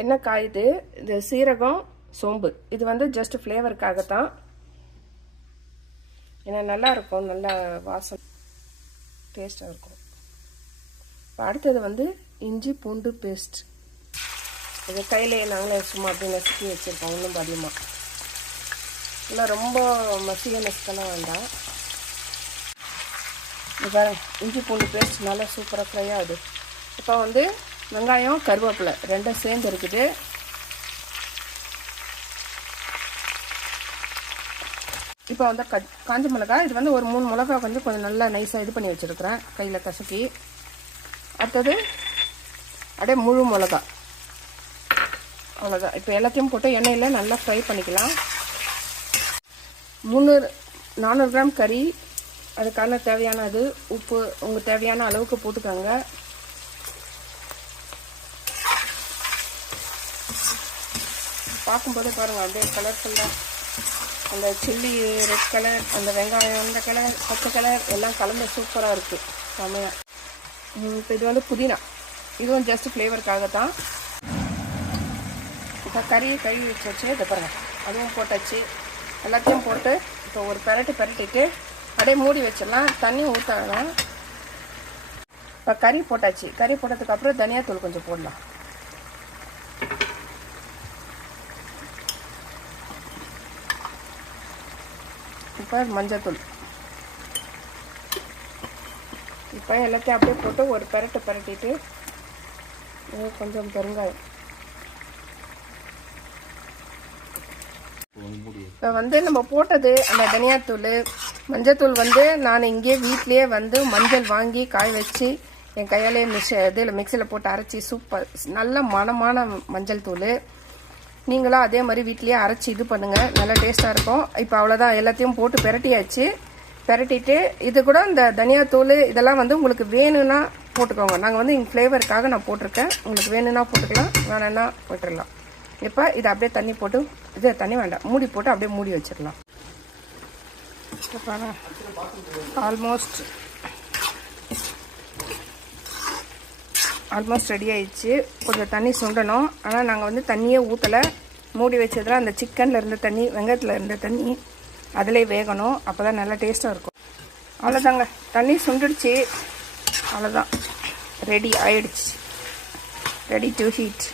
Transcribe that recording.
எண்ணெய் காயுது. இது சீரகம், சோம்பு. இது வந்து ஜஸ்ட் ஃப்ளேவருக்காகத்தான். ஏன்னா நல்லா இருக்கும், நல்லா வாசம் டேஸ்டாக இருக்கும். அடுத்தது வந்து இஞ்சி பூண்டு பேஸ்ட். இது கையிலே நாங்களே சும்மா அப்படியே நசுக்கி வச்சுருக்கோம். ஒன்றும் அதிகமாக இல்லை, ரொம்ப மசிய நசுக்கலாம் வேண்டாம். இது இஞ்சி பூண்டு பேஸ்ட் நல்லா சூப்பராக ஃப்ரை ஆகுது. இப்போ வந்து வெங்காயம், கருவேப்பிலை ரெண்டும் சேர்ந்து இருக்குது. இப்போ வந்து காஞ்ச மிளகாய். இது வந்து ஒரு 3 மிளகாய் வந்து கொஞ்சம் நல்லா நைஸாக இது பண்ணி வச்சுருக்கிறேன் கையில் கசக்கி. அடுத்தது அப்படியே முழு மிளகா. அவ்வளோதான். இப்போ எல்லாத்தையும் போட்டு எண்ணெயில் நல்லா ஃப்ரை பண்ணிக்கலாம். 400 கிராம் கறி. அதுக்கான தேவையான அது உப்பு உங்கள் தேவையான அளவுக்கு போட்டுக்கோங்க. பார்க்கும்போது பாருங்கள், அப்படியே கலர்ஃபுல்லாக அந்த சில்லி ரெட் கலர், அந்த வெங்காயம் அந்த கலர், பச்சை கலர் எல்லாம் கலந்து சூப்பராக இருக்குது, செம்மையாக. இப்போ இது வந்து புதினா. இதுவும் ஜஸ்ட் ஃப்ளேவருக்காகத்தான். இப்போ கறியை கழுவி வச்சு இதை பாருங்கள், அதுவும் போட்டாச்சு. எல்லாத்தையும் போட்டு இப்போ ஒரு பெரட்டிட்டு அப்படியே மூடி வச்சிடலாம். தண்ணி ஊற்றலாம். இப்போ கறி போட்டாச்சு. கறி போட்டதுக்கப்புறம் தனியாத்தூள் கொஞ்சம் போடலாம். இப்போ மஞ்சத்தூள். இப்போ எல்லாத்தையும் அப்படியே போட்டு ஒரு பெரட்டிட்டு கொஞ்சம் பெருங்காயம். இப்போ வந்து நம்ம போட்டது அந்த தனியாத்தூள், மஞ்சத்தூள் வந்து நான் இங்கே வீட்லேயே வந்து மஞ்சள் வாங்கி காய வச்சு என் கையாலே மிக்சியில் போட்டு அரைச்சி சூப்பர் நல்ல மணமான மஞ்சள் தூள். நீங்களும் அதே மாதிரி வீட்லேயே அரைச்சி இது பண்ணுங்கள், நல்லா டேஸ்ட்டாக இருக்கும். இப்போ அவ்வளோதான், எல்லாத்தையும் போட்டு பெரட்டியாச்சு. பெரட்டிட்டு இது கூட இந்த தனியாத்தூள் இதெல்லாம் வந்து உங்களுக்கு வேணும்னா போட்டுக்கோங்க. நாங்கள் வந்து எங்கள் ஃப்ளேவருக்காக நான் போட்டிருக்கேன். உங்களுக்கு வேணும்னா போட்டுக்கலாம், வேணும்னா போட்டுடலாம். இப்போ இதை அப்படியே தண்ணி போட்டு, இது தண்ணி வேண்டாம், மூடி போட்டு அப்படியே மூடி வச்சிடலாம். ஆல்மோஸ்ட் ரெடி ஆயிடுச்சு. கொஞ்சம் தண்ணி சுண்டணும். ஆனால் நாங்கள் வந்து தண்ணியே ஊற்றலை. மூடி வச்சதில் அந்த சிக்கனில் இருந்த தண்ணி, வெங்காயத்தில் இருந்த தண்ணி அதிலே வேகணும். அப்போ தான் நல்லா டேஸ்ட்டாக இருக்கும். அவ்வளோதாங்க, தண்ணி சுண்டுடுச்சு. அவ்வளோதான், ரெடி ஆயிடுச்சு. Ready to heat.